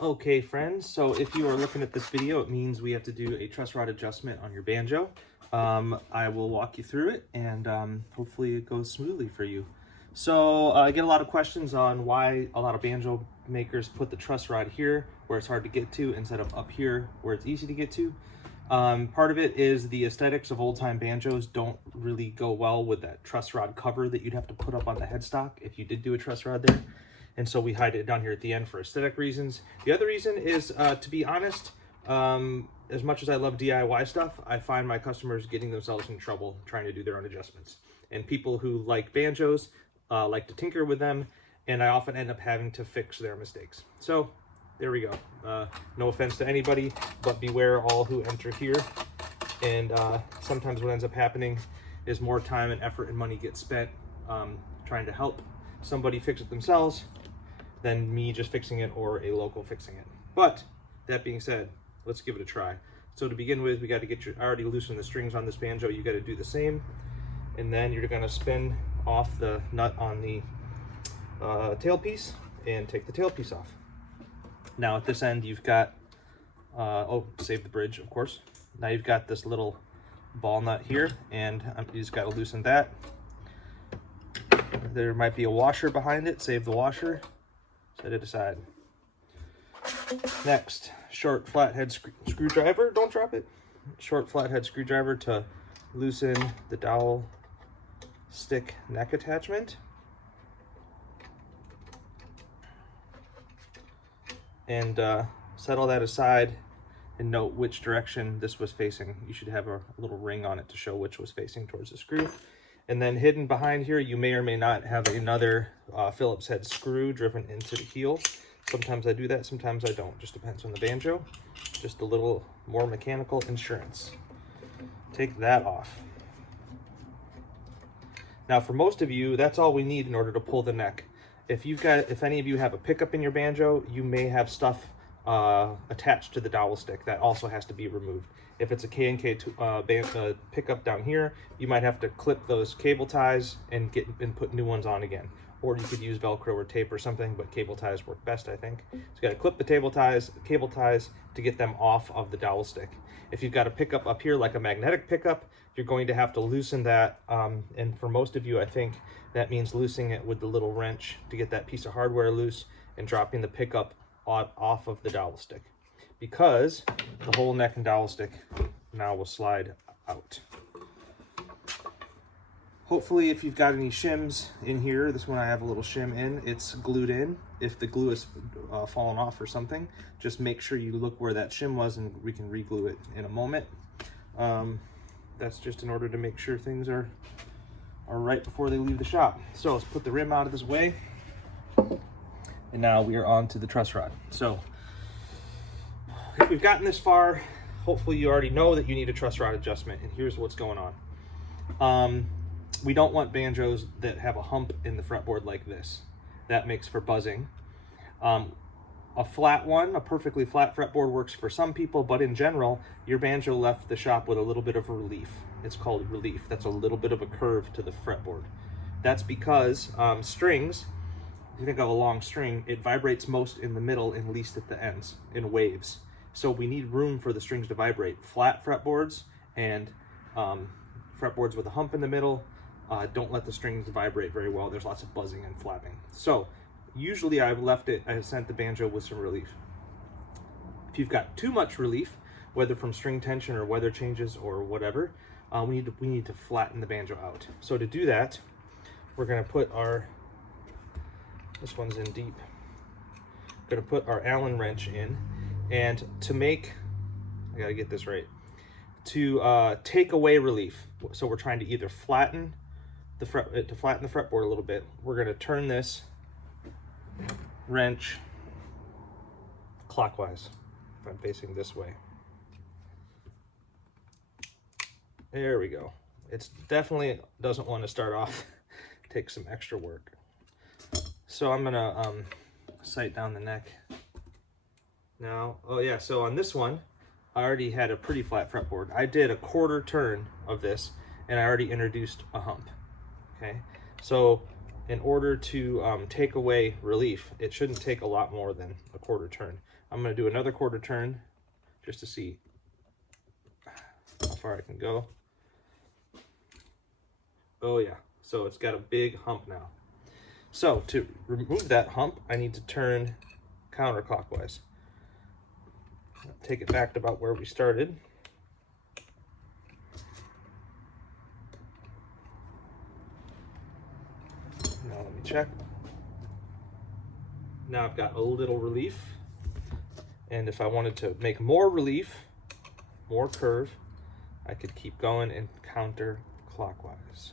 Okay, friends, so if you are looking at this video, it means we have to do a truss rod adjustment on your banjo. I will walk you through it, and hopefully it goes smoothly for you. So I get a lot of questions on why a lot of banjo makers put the truss rod here where it's hard to get to instead of up here where it's easy to get to. Part of it is the aesthetics of old-time banjos don't really go well with that truss rod cover that you'd have to put up on the headstock if you did do a truss rod there. And so we hide it down here at the end for aesthetic reasons. The other reason is, to be honest, as much as I love DIY stuff, I find my customers getting themselves in trouble trying to do their own adjustments. And people who like banjos like to tinker with them, and I often end up having to fix their mistakes. So there we go. No offense to anybody, but beware all who enter here. And sometimes what ends up happening is more time and effort and money gets spent trying to help somebody fix it themselves than me just fixing it or a local fixing it. But that being said, let's give it a try. So to begin with, we got to get I already loosened the strings on this banjo. You got to do the same, and then you're going to spin off the nut on the tailpiece and take the tailpiece off. Now at this end, you've got save the bridge, of course. Now you've got this little ball nut here, and you just got to loosen that. There might be a washer behind it. Save the washer. Set it aside. Next, short flathead screwdriver. Don't drop it. Short flathead screwdriver to loosen the dowel stick neck attachment. And set all that aside and note which direction this was facing. You should have a little ring on it to show which was facing towards the screw. And then hidden behind here, you may or may not have another Phillips head screw driven into the heel. Sometimes I do that, sometimes I don't. Just depends on the banjo. Just a little more mechanical insurance. Take that off. Now for most of you, that's all we need in order to pull the neck. If any of you have a pickup in your banjo, you may have stuff attached to the dowel stick that also has to be removed. If it's a K&K pickup down here, you might have to clip those cable ties and put new ones on again. Or you could use Velcro or tape or something, but cable ties work best, I think. So you gotta clip the cable ties to get them off of the dowel stick. If you've got a pickup up here, like a magnetic pickup, you're going to have to loosen that. And for most of you, I think that means loosening it with the little wrench to get that piece of hardware loose and dropping the pickup off of the dowel stick, because the whole neck and dowel stick now will slide out. Hopefully, if you've got any shims in here, this one I have a little shim in, it's glued in. If the glue is fallen off or something, just make sure you look where that shim was and we can re-glue it in a moment. That's just in order to make sure things are right before they leave the shop. So let's put the rim out of this way. And now we are on to the truss rod. So if we've gotten this far, hopefully you already know that you need a truss rod adjustment, and here's what's going on. We don't want banjos that have a hump in the fretboard like this. That makes for buzzing. A flat one, a perfectly flat fretboard works for some people, but in general, your banjo left the shop with a little bit of a relief. It's called relief. That's a little bit of a curve to the fretboard. That's because strings, if you think of a long string, it vibrates most in the middle and least at the ends in waves. So we need room for the strings to vibrate. Flat fretboards and fretboards with a hump in the middle don't let the strings vibrate very well. There's lots of buzzing and flapping. So usually I sent the banjo with some relief. If you've got too much relief, whether from string tension or weather changes or whatever, we need to flatten the banjo out. So to do that, we're going to put this one's in deep. We're going to put our Allen wrench in, and I gotta get this right, to take away relief. So we're trying to either flatten the fretboard a little bit. We're going to turn this wrench clockwise if I'm facing this way. There we go. It definitely doesn't want to start off. Take some extra work. So I'm gonna sight down the neck now. Oh yeah, so on this one, I already had a pretty flat fretboard. I did a quarter turn of this, and I already introduced a hump. Okay, so in order to take away relief, it shouldn't take a lot more than a quarter turn. I'm going to do another quarter turn just to see how far I can go. Oh yeah, so it's got a big hump now. So to remove that hump, I need to turn counterclockwise. Take it back to about where we started. Now let me check. Now I've got a little relief. And if I wanted to make more relief, more curve, I could keep going and counterclockwise.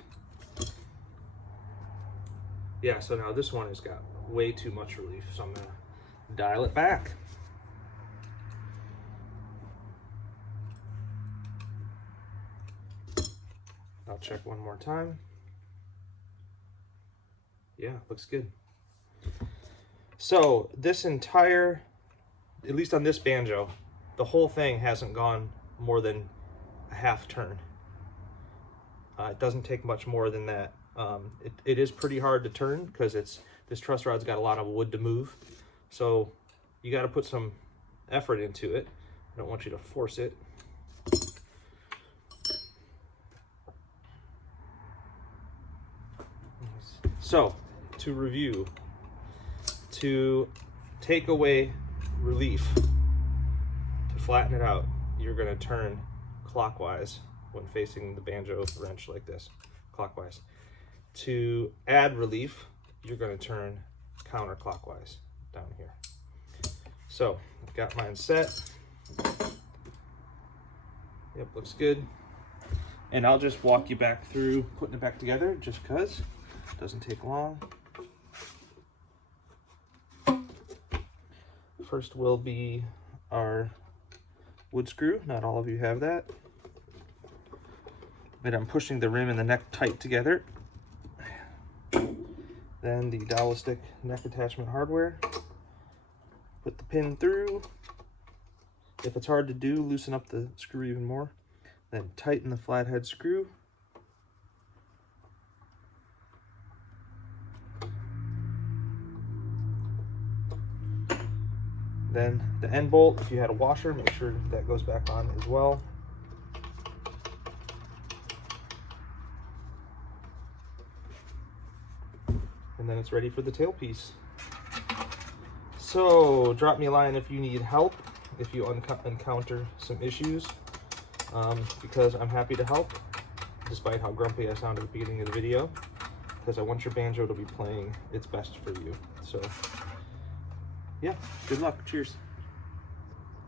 Yeah, so now this one has got way too much relief, so I'm gonna dial it back. I'll check one more time. Yeah, looks good. So this entire, at least on this banjo, the whole thing hasn't gone more than a half turn. It doesn't take much more than that. It is pretty hard to turn because this truss rod's got a lot of wood to move. So you got to put some effort into it. I don't want you to force it. So to review, to take away relief, to flatten it out, you're going to turn clockwise when facing the banjo wrench like this, clockwise. To add relief, you're going to turn counterclockwise down here. So I've got mine set. Yep, looks good. And I'll just walk you back through putting it back together just because it doesn't take long. First will be our wood screw. Not all of you have that. But I'm pushing the rim and the neck tight together. Then the dowel stick neck attachment hardware. Put the pin through. If it's hard to do, loosen up the screw even more. Then tighten the flathead screw. Then the end bolt, if you had a washer, make sure that goes back on as well. And then it's ready for the tailpiece. So drop me a line if you need help, if you encounter some issues, because I'm happy to help, despite how grumpy I sounded at the beginning of the video, because I want your banjo to be playing its best for you. So yeah, good luck. Cheers.